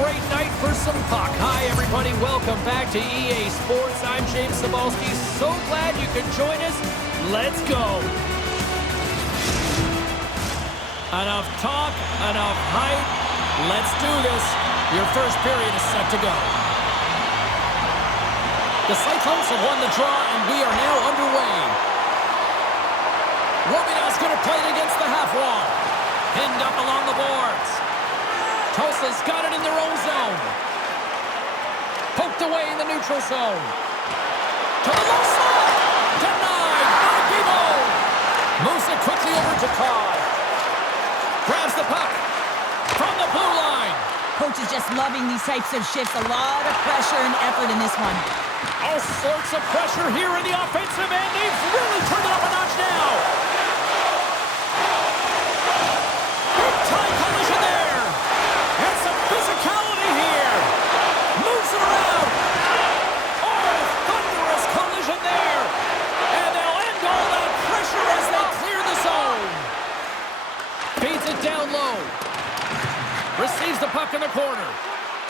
great night for some puck. Hi, everybody. Welcome back to EA Sports. I'm James Cybulski. So glad you could join us. Let's go. Enough talk, enough hype. Let's do this. Your first period is set to go. The Cyclones have won the draw, and we are now underway. Robidas going to play it against the half wall. Pinned up along the boards. Tulsa's got it in their own zone. Poked away in the neutral zone. To the low side. Denied by Bibeau. Moves it quickly over to Kobryn. Grabs the puck from the blue line. Coach is just loving these types of shifts. A lot of pressure and effort in this one. All sorts of pressure here in the offensive end. They've really turned it up a notch now. Big time collision there. And some physicality here. Moves it around. Oh, thunderous collision there. And they'll end all that pressure as they clear the zone. Feeds it down low. Receives the puck in the corner.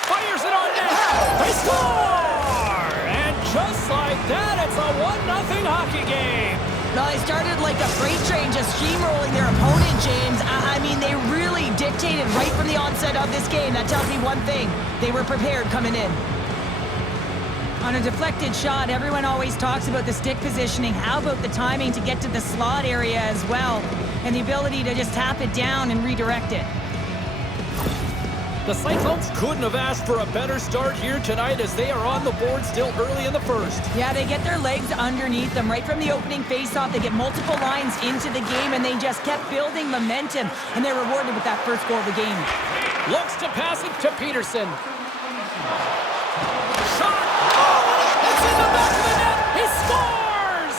Fires it on net. They score! And just like that, it's a 1-0 hockey game. No, they started like a freight train, just steamrolling their opponent, James. I mean, they really dictated right from the onset of this game. That tells me one thing. They were prepared coming in. On a deflected shot, everyone always talks about the stick positioning. How about the timing to get to the slot area as well? And the ability to just tap it down and redirect it. The Cyclones couldn't have asked for a better start here tonight as they are on the board still early in the first. Yeah, they get their legs underneath them right from the opening faceoff. They get multiple lines into the game, and they just kept building momentum, and they're rewarded with that first goal of the game. Looks to pass it to Pederson. Shot! Oh, it's in the back of the net! He scores!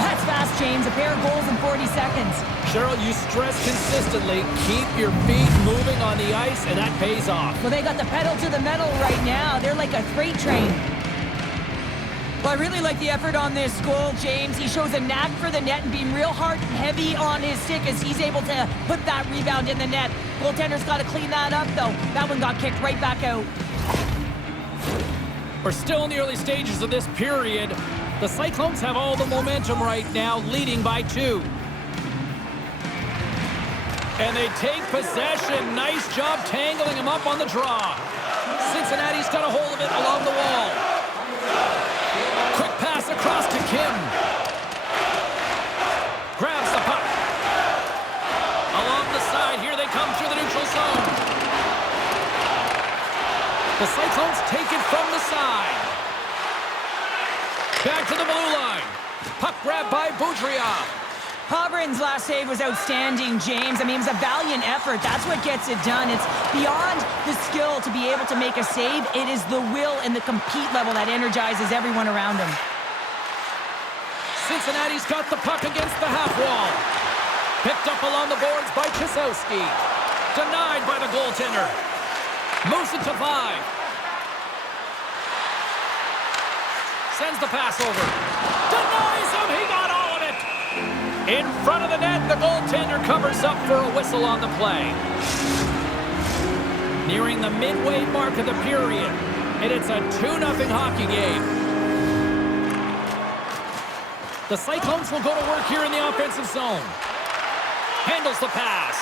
That's fast, James. A pair of goals in 40 seconds. Cheryl, you stress consistently, keep your feet moving on the ice, and that pays off. Well, they got the pedal to the metal right now. They're like a freight train. Well, I really like the effort on this goal, James. He shows a knack for the net and being real hard and heavy on his stick as he's able to put that rebound in the net. Goaltender's got to clean that up, though. That one got kicked right back out. We're still in the early stages of this period. The Cyclones have all the momentum right now, leading by 2. And they take possession. Nice job tangling him up on the draw. Cincinnati's got a hold of it along the wall. Quick pass across to Kim. Grabs the puck. Along the side, here they come through the neutral zone. The Cyclones take it from the side. Back to the blue line. Puck grabbed by Boudria. Kobryn's last save was outstanding, James. I mean, it was a valiant effort. That's what gets it done. It's beyond the skill to be able to make a save. It is the will and the compete level that energizes everyone around him. Cincinnati's got the puck against the half wall. Picked up along the boards by Chisowski. Denied by the goaltender. Moves it to 5. Sends the pass over. Denies him. He got all of it. In front of the net, the goaltender covers up for a whistle on the play. Nearing the midway mark of the period, and it's a 2-0 hockey game. The Cyclones will go to work here in the offensive zone. Handles the pass.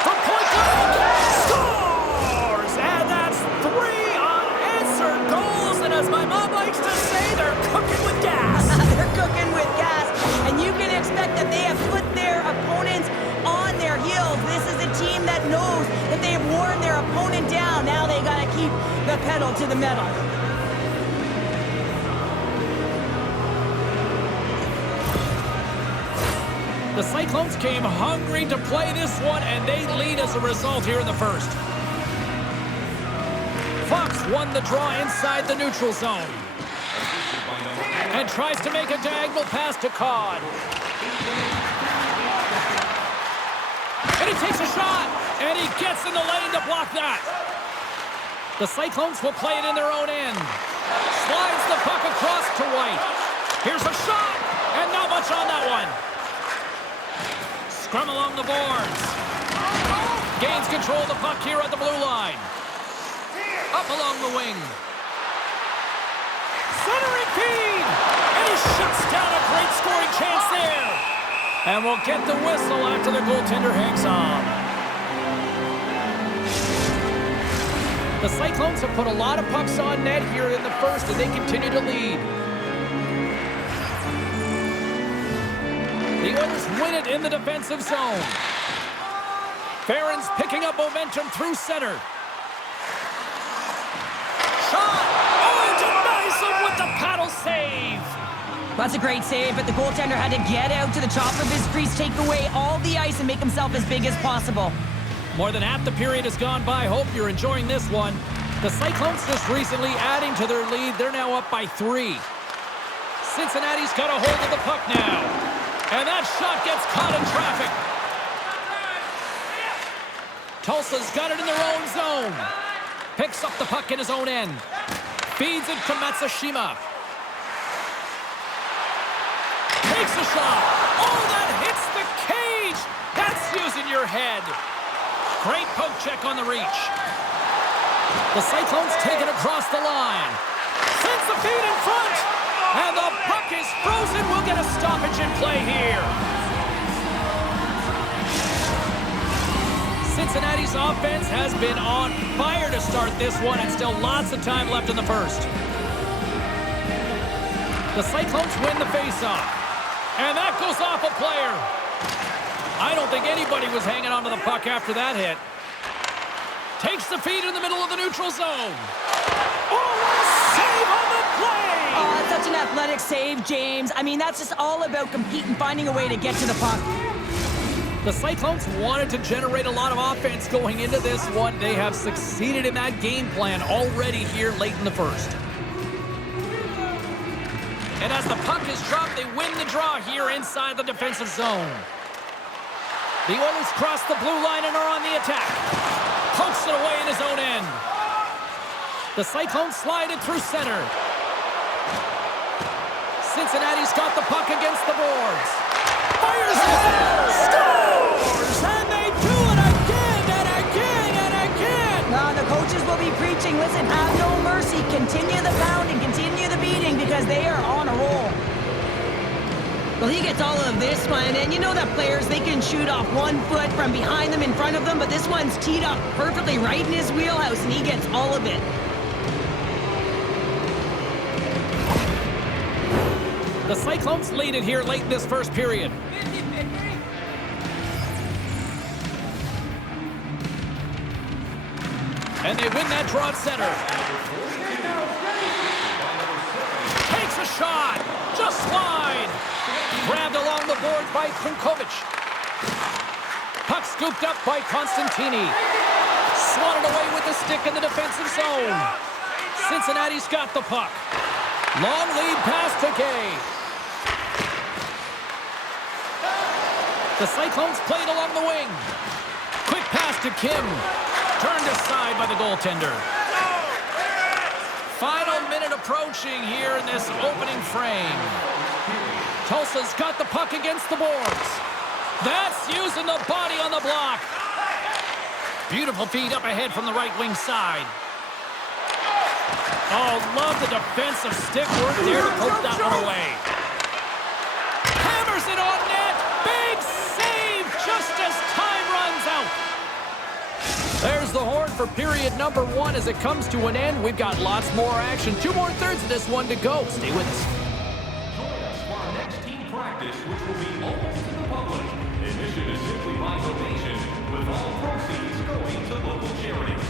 From point blank, scores! And that's 3 unanswered goals, and as my mom likes to say, they're cooking with gas. They're cooking with gas, and you can expect that they have put their opponents on their heels. This is a team that knows that they have worn their opponent down. Now they got to keep the pedal to the metal. The Cyclones came hungry to play this one, and they lead as a result here in the first. Fox won the draw inside the neutral zone. And tries to make a diagonal pass to Kobryn. And he takes a shot, and he gets in the lane to block that. The Cyclones will play it in their own end. Slides the puck across to White. Here's a shot, and not much on that one. Scrum along the boards. Gains control of the puck here at the blue line. up along the wing. Centering feed! And he shuts down a great scoring chance there. And we'll get the whistle after the goaltender hangs on. The Cyclones have put a lot of pucks on net here in the first, and they continue to lead. The Oilers win it in the defensive zone. Barron's picking up momentum through center. Shot! Oh, denies him with the paddle save! That's a great save, but the goaltender had to get out to the top of his crease, take away all the ice, and make himself as big as possible. More than half the period has gone by. Hope you're enjoying this one. The Cyclones just recently adding to their lead. They're now up by 3. Cincinnati's got a hold of the puck now. And that shot gets caught in traffic. Tulsa's got it in their own zone. Picks up the puck in his own end. Feeds it to Matsushima. Takes a shot. Oh, that hits the cage. That's using your head. Great poke check on the reach. The Cyclones take it across the line. Sends the feed in front. And the puck is frozen. We'll get a stoppage in play here. Cincinnati's offense has been on fire to start this one, and still lots of time left in the first. The Cyclones win the faceoff. And that goes off a player. I don't think anybody was hanging onto the puck after that hit. Takes the feed in the middle of the neutral zone. Oh, what a save on the play! Oh, that's such an athletic save, James. I mean, that's just all about competing, finding a way to get to the puck. The Cyclones wanted to generate a lot of offense going into this one. They have succeeded in that game plan already here late in the first. And as the puck is dropped, they win the draw here inside the defensive zone. The Oilers cross the blue line and are on the attack. Pokes it away in his own end. The Cyclones slide it through center. Cincinnati's got the puck against the boards. Fires it! Scores! And they do it again and again and again! Now, the coaches will be preaching, listen, have no mercy. Continue the pounding, continue the beating, because they are on a roll. Well, he gets all of this one, and you know that players, they can shoot off 1 foot from behind them, in front of them, but this one's teed up perfectly right in his wheelhouse, and he gets all of it. The Cyclones lead it here late in this first period. And they win that draw at center. Takes a shot. Just wide. Grabbed along the board by Krinkovic. Puck scooped up by Constantini. Swatted away with the stick in the defensive zone. Cincinnati's got the puck. Long lead pass to Guay. The Cyclones played along the wing. Quick pass to Kim. Turned aside by the goaltender. Final minute approaching here in this opening frame. Tulsa's got the puck against the boards. That's using the body on the block. Beautiful feed up ahead from the right wing side. Oh, love the defensive stick work there to poke that one away. Hammers it on net. Big save just as time runs out. There's the horn for period number 1 as it comes to an end. We've got lots more action. 2 more thirds of this one to go. Stay with us. Join us for our next team practice, which will be open to the public. Admission is simply by donation, with all proceeds going to local charities.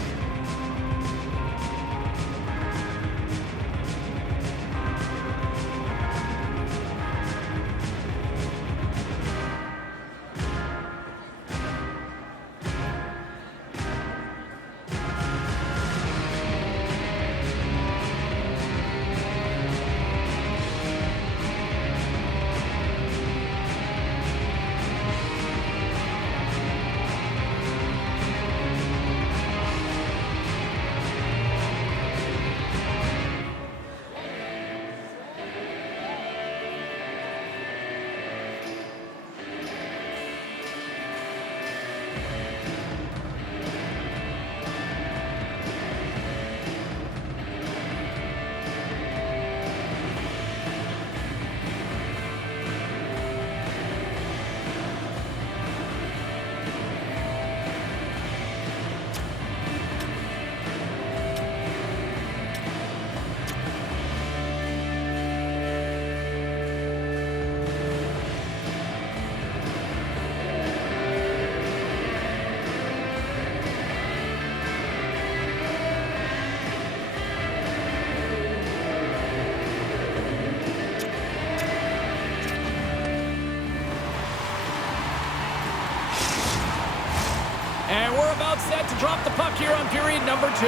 set to drop the puck here on period number 2.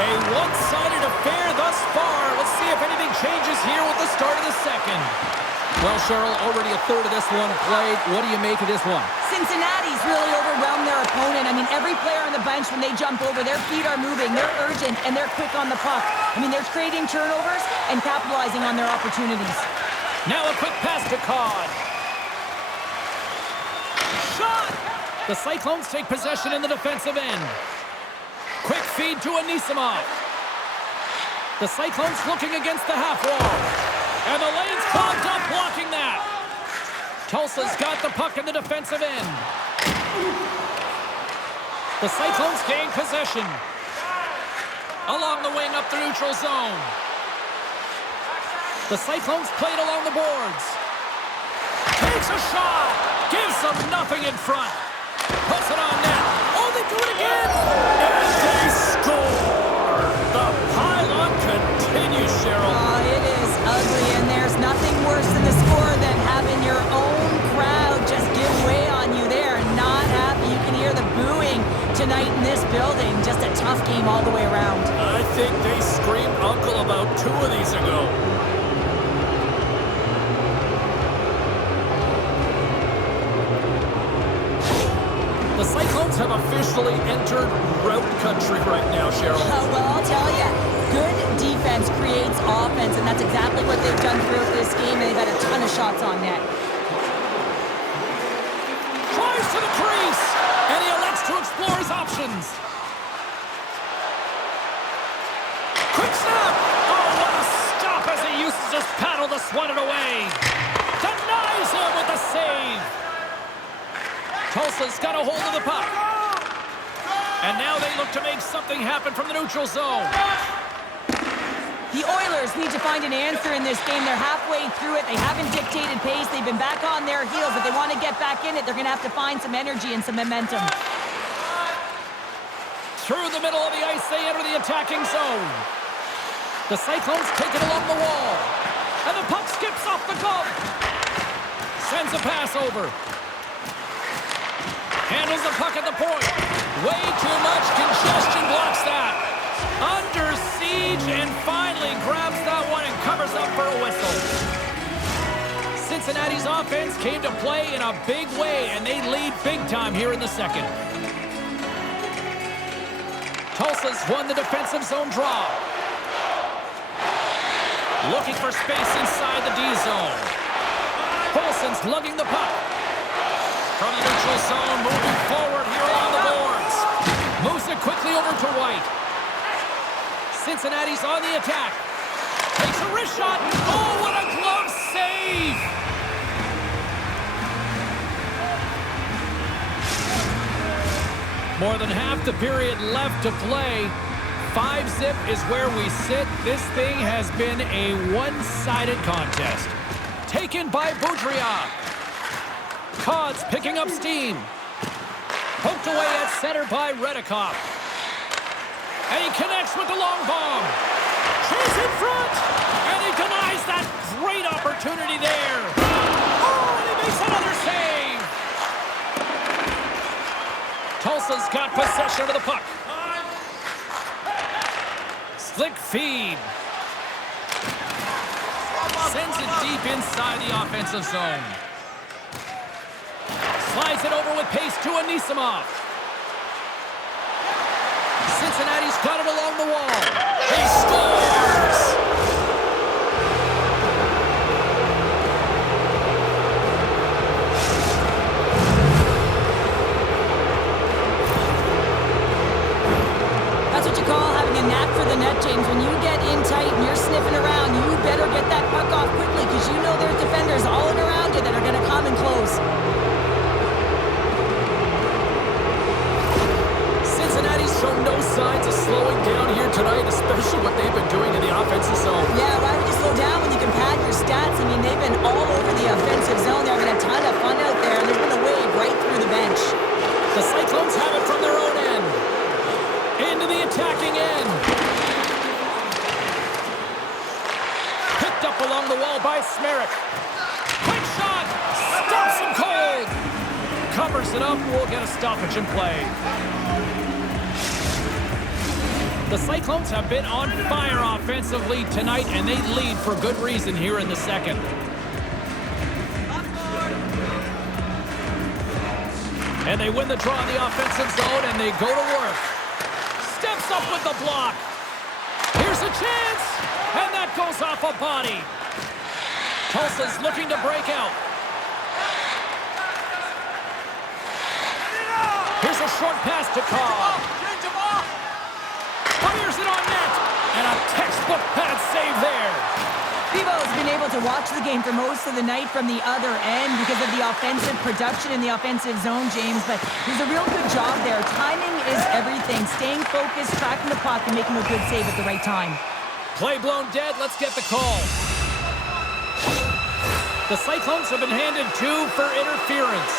A one-sided affair thus far. Let's see if anything changes here with the start of the second. Well, Cheryl, already a third of this one played. What do you make of this one? Cincinnati's really overwhelmed their opponent. I mean, every player on the bench, when they jump over, their feet are moving, they're urgent, and they're quick on the puck. I mean, they're creating turnovers and capitalizing on their opportunities. Now a quick pass to Cod. Shot! The Cyclones take possession in the defensive end. Quick feed to Anisimov. The Cyclones looking against the half wall. And the lane's clogged up blocking that. Tulsa's got the puck in the defensive end. The Cyclones gain possession. Along the wing up the neutral zone. The Cyclones played along the boards. Takes a shot. Gives them nothing in front. Puts it on net. Oh, they do it again. And they score. The pylon continues, Cheryl. Oh, it is ugly, and there's nothing worse than the score than having your own crowd just give way on you. They are not happy. You can hear the booing tonight in this building. Just a tough game all the way around. I think they screamed uncle about 2 of these ago. The Cyclones have officially entered route country right now, Cheryl. Well, I'll tell you, good defense creates offense, and that's exactly what they've done throughout this game. They've had a ton of shots on net. Tries to the crease, and he elects to explore his options. Quick snap! Oh, what a stop as he uses his paddle to swat it away. Denies him with the save. Tulsa's got a hold of the puck. And now they look to make something happen from the neutral zone. The Oilers need to find an answer in this game. They're halfway through it. They haven't dictated pace. They've been back on their heels. If they want to get back in it, they're going to have to find some energy and some momentum. Through the middle of the ice, they enter the attacking zone. The Cyclones take it along the wall. And the puck skips off the glove. Sends a pass over. Handles the puck at the point. Way too much congestion blocks that. Under siege and finally grabs that one and covers up for a whistle. Cincinnati's offense came to play in a big way, and they lead big time here in the second. Tulsa's won the defensive zone draw. Looking for space inside the D zone. Paulson's lugging the puck. From the neutral zone, moving forward here along the boards. Moves it quickly over to White. Cincinnati's on the attack. Takes a wrist shot. Oh, what a glove save! More than half the period left to play. 5-zip is where we sit. This thing has been a one-sided contest. Taken by Boudria. Cod's picking up steam. Poked away at center by Reddekopp. And he connects with the long bomb. Chase in front. And he denies that great opportunity there. Oh, and he makes another save. Tulsa's got possession of the puck. Slick feed. Sends it deep inside the offensive zone. Slides it over with pace to Anisimov. Cincinnati's got it along the wall. He scores! That's what you call having a knack for the net, James. When you get in tight and you're sniffing around, you better get that puck off quickly because you know there's defenders all in around you that are going to come in close. Cincinnati's shown no signs of slowing down here tonight, especially what they've been doing in the offensive zone. Yeah, why would you slow down when you can pad your stats? I mean, they've been all over the offensive zone. They're having a ton of fun out there, and there's been a wave right through the bench. The Cyclones have it from their own end. Into the attacking end. Picked up along the wall by Smerrick. Quick shot. Stops him cold. covers it up. We'll get a stoppage in play. The Cyclones have been on fire offensively tonight, and they lead for good reason here in the second. And they win the draw in the offensive zone, and they go to work. Steps up with the block. Here's a chance, and that goes off a body. Tulsa's looking to break out. Here's a short pass to Cobb. Fires it on net, and a textbook pad save there. Bibeau's been able to watch the game for most of the night from the other end because of the offensive production in the offensive zone, James, but he's a real good job there. Timing is everything. Staying focused, tracking the puck, and making a good save at the right time. Play blown dead. Let's get the call. The Cyclones have been handed 2 for interference.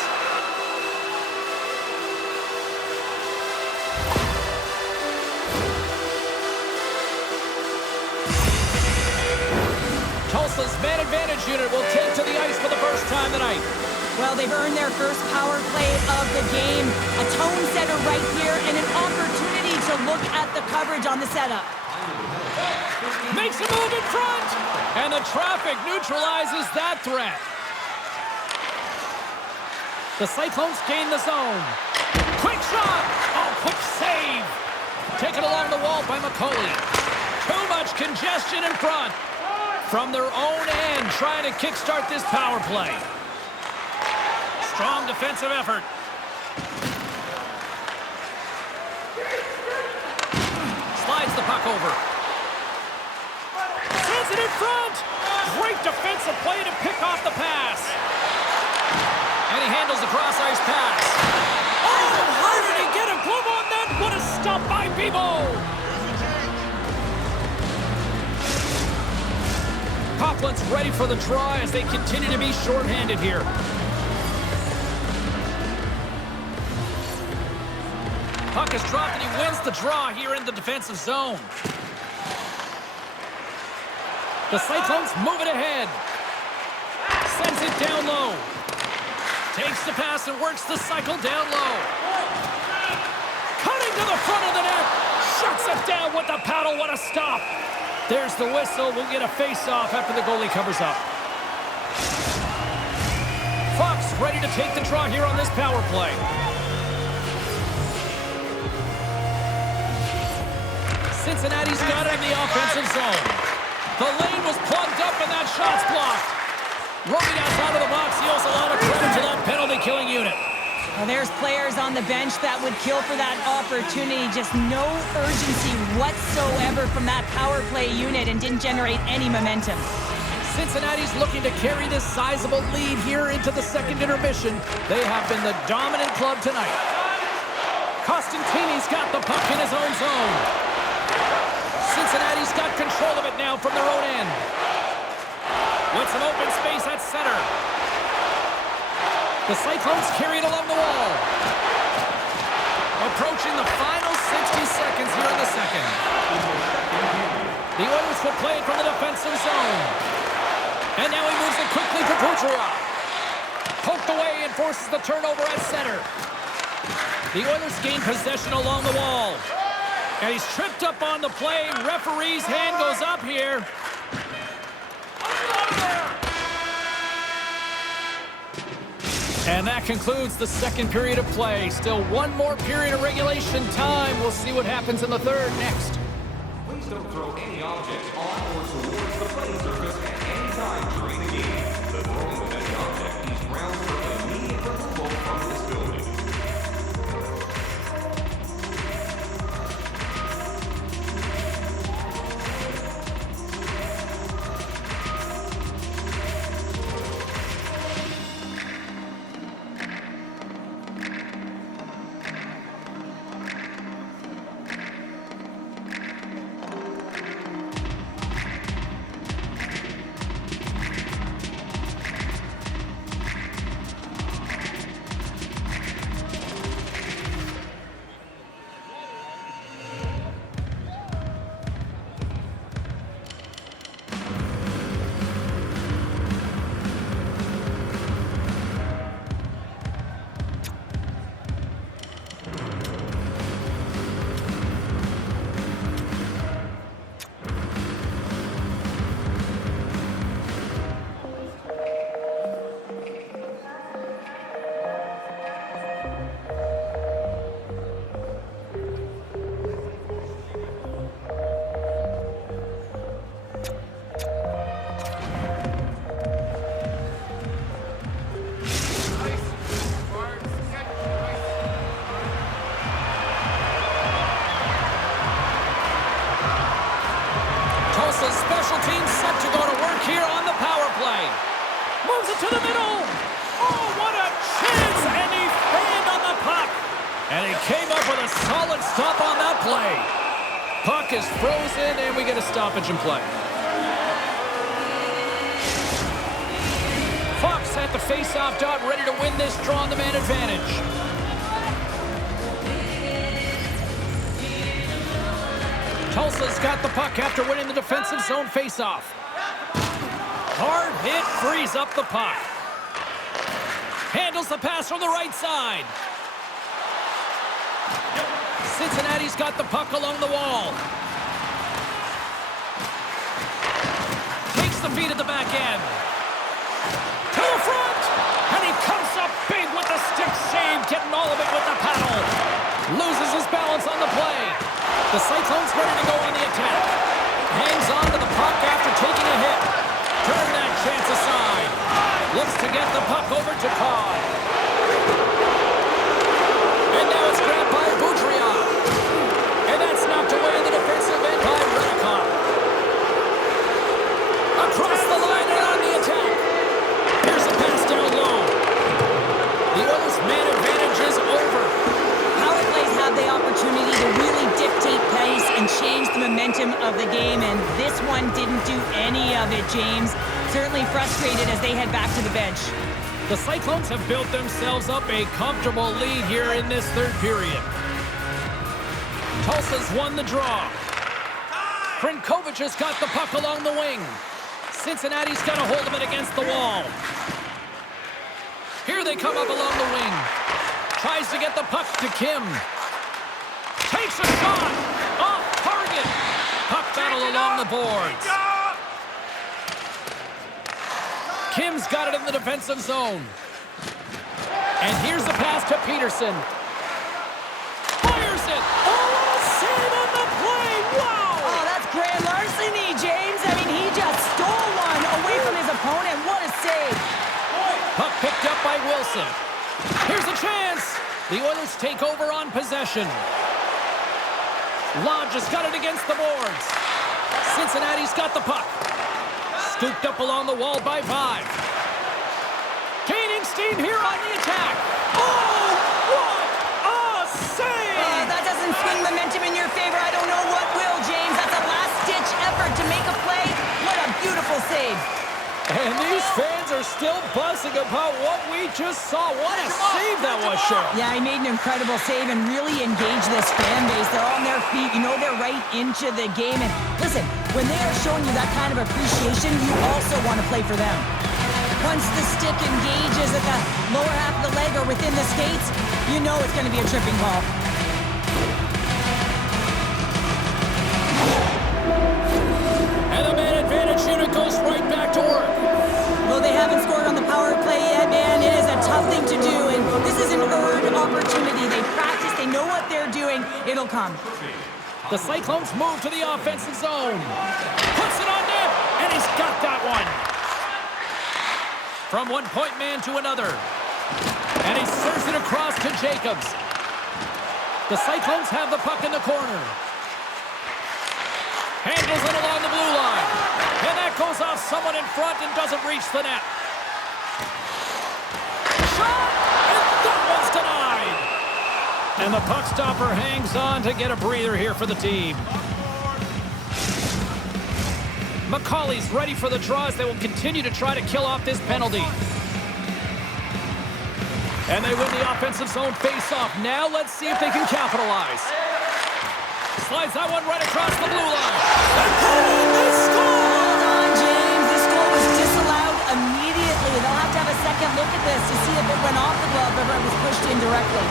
Tulsa's man advantage unit will take to the ice for the first time tonight. Well, they've earned their first power play of the game. A tone setter right here and an opportunity to look at the coverage on the setup. Makes a move in front, and the traffic neutralizes that threat. The Cyclones gain the zone. Quick shot! Oh, quick save! Taken along the wall by McCauley. Too much congestion in front. From their own end, trying to kickstart this power play. Strong defensive effort. Slides the puck over. Sends it in front. Great defensive play to pick off the pass. And he handles the cross-ice pass. Oh, how did he get a glove on that? What a stop by Bibeau. Coughlin's ready for the draw as they continue to be shorthanded here. Puck is dropped and he wins the draw here in the defensive zone. The Cyclones move it ahead. Sends it down low. Takes the pass and works the cycle down low. Cutting to the front of the net. Shuts it down with the paddle. What a stop. There's the whistle. We'll get a face-off after the goalie covers up. Fox ready to take the draw here on this power play. Cincinnati's got it in the offensive zone. The lane was plugged up and that shot's blocked. Robidas out of the box. He owes a lot of credit to that penalty-killing unit. Well, there's players on the bench that would kill for that opportunity. Just no urgency whatsoever from that power play unit and didn't generate any momentum. Cincinnati's looking to carry this sizable lead here into the second intermission. They have been the dominant club tonight. Costantini's got the puck in his own zone. Cincinnati's got control of it now from their own end. With some open space at center. The Cyclones carry it along the wall. Approaching the final 60 seconds here in the second. The Oilers will play it from the defensive zone. And now he moves it quickly to Kucherov. Poked away and forces the turnover at center. The Oilers gain possession along the wall. And he's tripped up on the play. Referee's hand goes up here. And that concludes the second period of play. Still one more period of regulation time. We'll see what happens in the third next. Please don't throw any objects on or towards the playing surface at any time during the game. The throwing of any object is grounds for immediate removal from this building. special teams set to go to work here on the power play. Moves it to the middle. Oh, what a chance! And he fanned on the puck. And he came up with a solid stop on that play. Puck is frozen, and we get a stoppage in play. Fox at the face-off dot, ready to win this draw on the man advantage. Tulsa's got the puck after winning the defensive zone face-off. Hard hit, frees up the puck. Handles the pass from the right side. Cincinnati's got the puck along the wall. Takes the feed at the back end. To the front! And he comes up big with the stick save, getting all of it with the paddle. Loses his balance on the play. The Cyclones ready to go on the attack. Hangs on to the puck after taking a hit. Turn that chance aside. Looks to get the puck over to Kobryn. And now it's grabbed by Boudreau. And that's knocked away in the defensive end by Reddekopp. Across the line and on the attack. Here's a pass down low. The Oilers' man advantage is over. Power plays have the opportunity to really dictate pace and change the momentum of the game, and this one didn't do any of it, James. Certainly frustrated as they head back to the bench. The Cyclones have built themselves up a comfortable lead here in this third period. Tulsa's won the draw. Krinkovic has got the puck along the wing. Cincinnati's got a hold of it against the wall. Here they come up along the wing. Tries to get the puck to Kim. Takes a shot. Off target. Puck battle along the boards. Kim's got it in the defensive zone. And here's the pass to Pederson. Fires it. Oh, save on the play. Wow. Oh, that's grand larceny, James. I mean, he just stole one away from his opponent. What a save. Puck picked up by Wilson. Here's a chance. The Oilers take over on possession. Lodge has got it against the boards. Cincinnati's got the puck. Scooped up along the wall by Five. Gaining steam here on the attack. Oh, what a save! That doesn't swing momentum in your favor. I don't know what will, James. That's a last-ditch effort to make a play. What a beautiful save. And these fans are still buzzing about what we just saw. What a save that was, Cheryl. Yeah, he made an incredible save and really engaged this fan base. They're on their feet. You know they're right into the game. And listen, when they are showing you that kind of appreciation, you also want to play for them. Once the stick engages at the lower half of the leg or within the skates, you know it's going to be a tripping ball. And the man advantage unit goes right back to work. Though they haven't scored on the power play yet, man, it is a tough thing to do, and this is an earned opportunity. They practice, they know what they're doing. It'll come. The Cyclones move to the offensive zone. Puts it on net, and he's got that one. From one-point man to another. And he serves it across to Jacobs. The Cyclones have the puck in the corner. Handles it along the blue line. And that goes off someone in front and doesn't reach the net. Shot! And that one's denied! And the puck stopper hangs on to get a breather here for the team. McCauley's ready for the draw as they will continue to try to kill off this penalty. And they win the offensive zone face-off. Now let's see if they can capitalize. Slides that one right across the blue line. And they score! Hold on, James. This goal was disallowed immediately. They'll have to have a second look at this to see if it went off the glove or it was pushed in directly.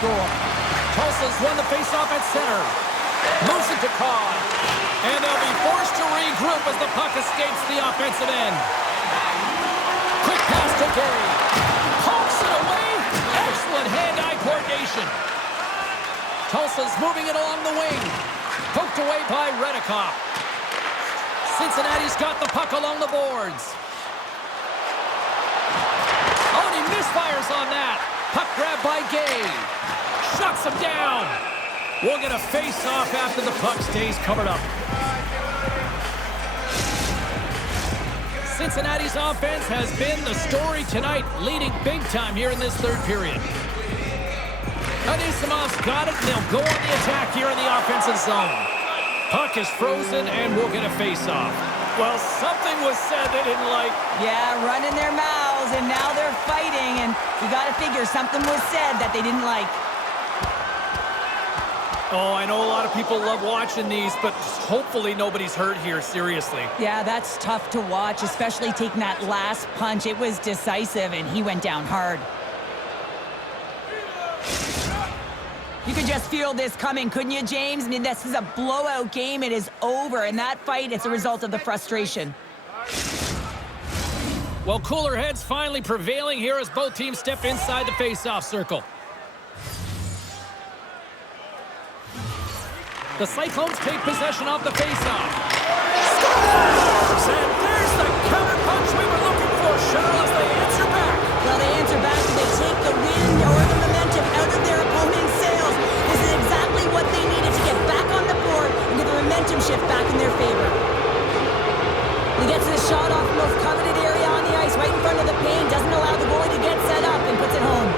Tulsa's won the faceoff at center. Moves it to Kahn. And they'll be forced to regroup as the puck escapes the offensive end. Quick pass to Guay. Pokes it away. Excellent hand-eye coordination. Tulsa's moving it along the wing. Poked away by Reddekopp. Cincinnati's got the puck along the boards. Oh, and he misfires on that. Puck grab by Guay. Shuts him down. We'll get a face-off after the puck stays covered up. Cincinnati's offense has been the story tonight, leading big time here in this third period. Anisimov's got it, and they'll go on the attack here in the offensive zone. Puck is frozen, and we'll get a face-off. Well, something was said they didn't like. Yeah, running their mouths, and now they're fighting, and you got to figure something was said that they didn't like. Oh, I know a lot of people love watching these, but hopefully nobody's hurt here, seriously. Yeah, that's tough to watch, especially taking that last punch. It was decisive, and he went down hard. You could just feel this coming, couldn't you, James? I mean, this is a blowout game. It is over, and that fight, it's a result of the frustration. Well, cooler heads finally prevailing here as both teams step inside the face-off circle. The Cyclones take possession of the face-off. Scores! And there's the counter-punch we were looking for, Cheryl, as they answer back. Well, they answer back and they take the wind or the momentum out of their opponent's sails. This is exactly what they needed to get back on the board and get the momentum shift back in their favor. He gets the shot off the most coveted area on the ice, right in front of the paint, doesn't allow the goalie to get set up, and puts it home.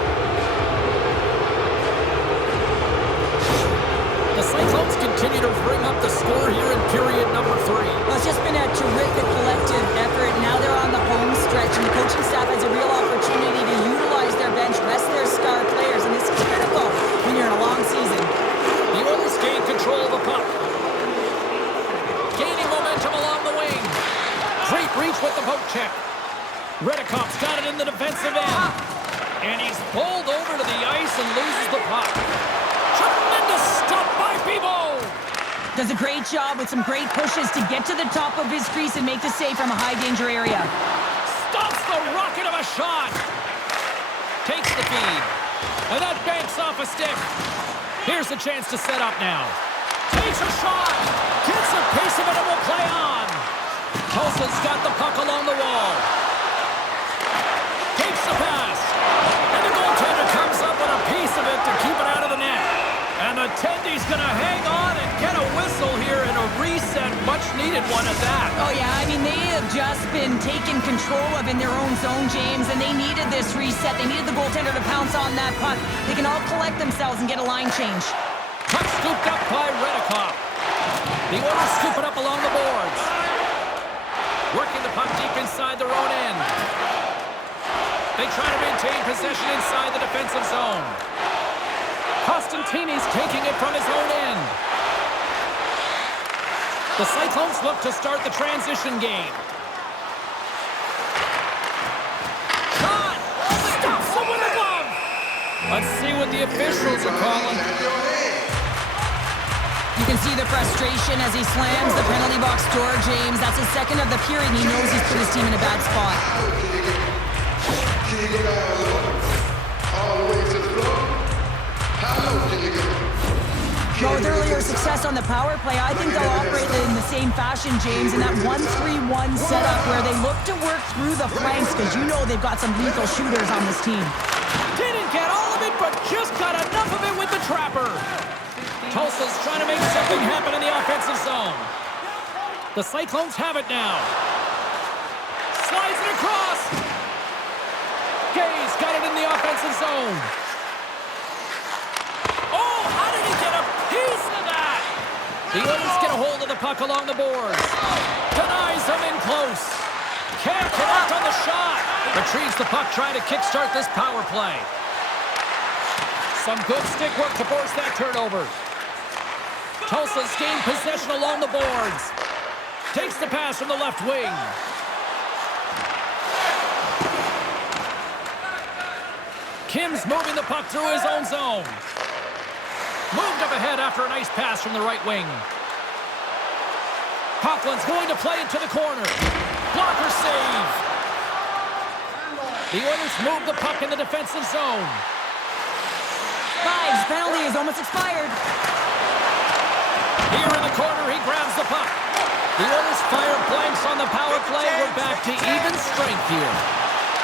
The Cyclones continue to bring up the score here in period number 3. Well, it's just been a terrific collective effort. Now they're on the home stretch, and the coaching staff has a real opportunity to utilize their bench, rest their star players, and this is critical when you're in a long season. The Oilers gain control of the puck. Gaining momentum along the wing. Great reach with the poke check. Reddekopp's got it in the defensive end. And he's bowled over to the ice and loses the puck. Tremendous stop by Bibeau. Does a great job with some great pushes to get to the top of his crease and make the save from a high-danger area. Stops the rocket of a shot. Takes the feed. And that banks off a stick. Here's a chance to set up now. Takes a shot. Gets a piece of it and will play on. Tulsa's got the puck along the wall. Takes the pass. And the goaltender comes up with a piece of it to keep it out of the net. And the Tendy's going to hang on and get a whistle here and a reset, much-needed one at that. Oh, yeah, I mean, they have just been taken control of in their own zone, James, and they needed this reset. They needed the goaltender to pounce on that puck. They can all collect themselves and get a line change. Puck scooped up by Reddekopp. The Oilers scoop it up along the boards. Working the puck deep inside their own end. They try to maintain possession inside the defensive zone. Costantini's taking it from his own end. The Cyclones look to start the transition game. Shot! Stops him with a glove! Let's see what the officials are calling. You can see the frustration as he slams the penalty box door, James. That's his second of the period, and he knows he's put his team in a bad spot. Well, with earlier success on the power play, I think they'll operate in the same fashion, James, in that 1-3-1 setup where they look to work through the flanks because you know they've got some lethal shooters on this team. Didn't get all of it, but just got enough of it with the trapper. Tulsa's trying to make something happen in the offensive zone. The Cyclones have it now. Slides it across. Gay's got it in the offensive zone. Oh, how did he get a piece of that? The Oilers get a hold of the puck along the boards. Denies him in close. Can't connect on the shot. Retrieves the puck trying to kickstart this power play. Some good stick work to force that turnover. Tulsa's gained possession along the boards. Takes the pass from the left wing. Kim's moving the puck through his own zone. Moved up ahead after a nice pass from the right wing. Coghlan's going to play into the corner. Blocker save. The Oilers move the puck in the defensive zone. Five's penalty is almost expired. Here in the corner, he grabs the puck. The Oilers fire blanks on the power play. We're back to even strength here.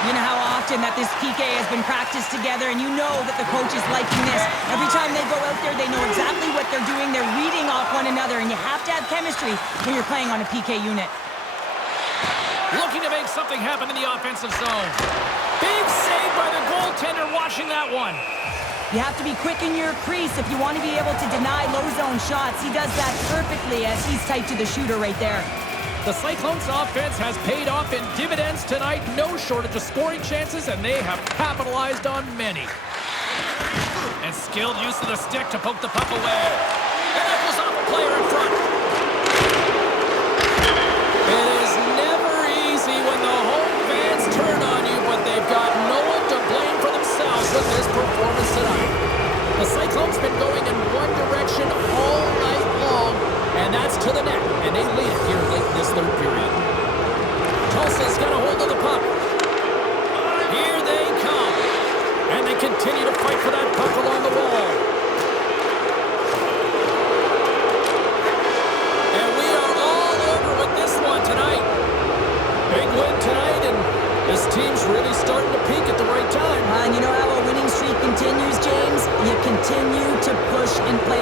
You know how often that this PK has been practiced together, and you know that the coach is liking this. Every time they go out there, they know exactly what they're doing. They're reading off one another, and you have to have chemistry when you're playing on a PK unit. Looking to make something happen in the offensive zone. Big save by the goaltender watching that one. You have to be quick in your crease if you want to be able to deny low zone shots. He does that perfectly as he's tight to the shooter right there. The Cyclones offense has paid off in dividends tonight. No shortage of scoring chances, and they have capitalized on many. And skilled use of the stick to poke the puck away. And that goes off a player in front. It is never easy when the home fans turn on you, but they've got no one to blame for themselves with this performance tonight. The Cyclones been going in one direction all night long, and that's to the net, and they lead it here late in this third period. Tulsa's got a hold of the puck. Here they come, and they continue to fight for that puck along the wall. And we are all over with this one tonight. Big win tonight, and this team's really starting to peak at the right time. And you know how a winning streak continues, James? You continue to push and play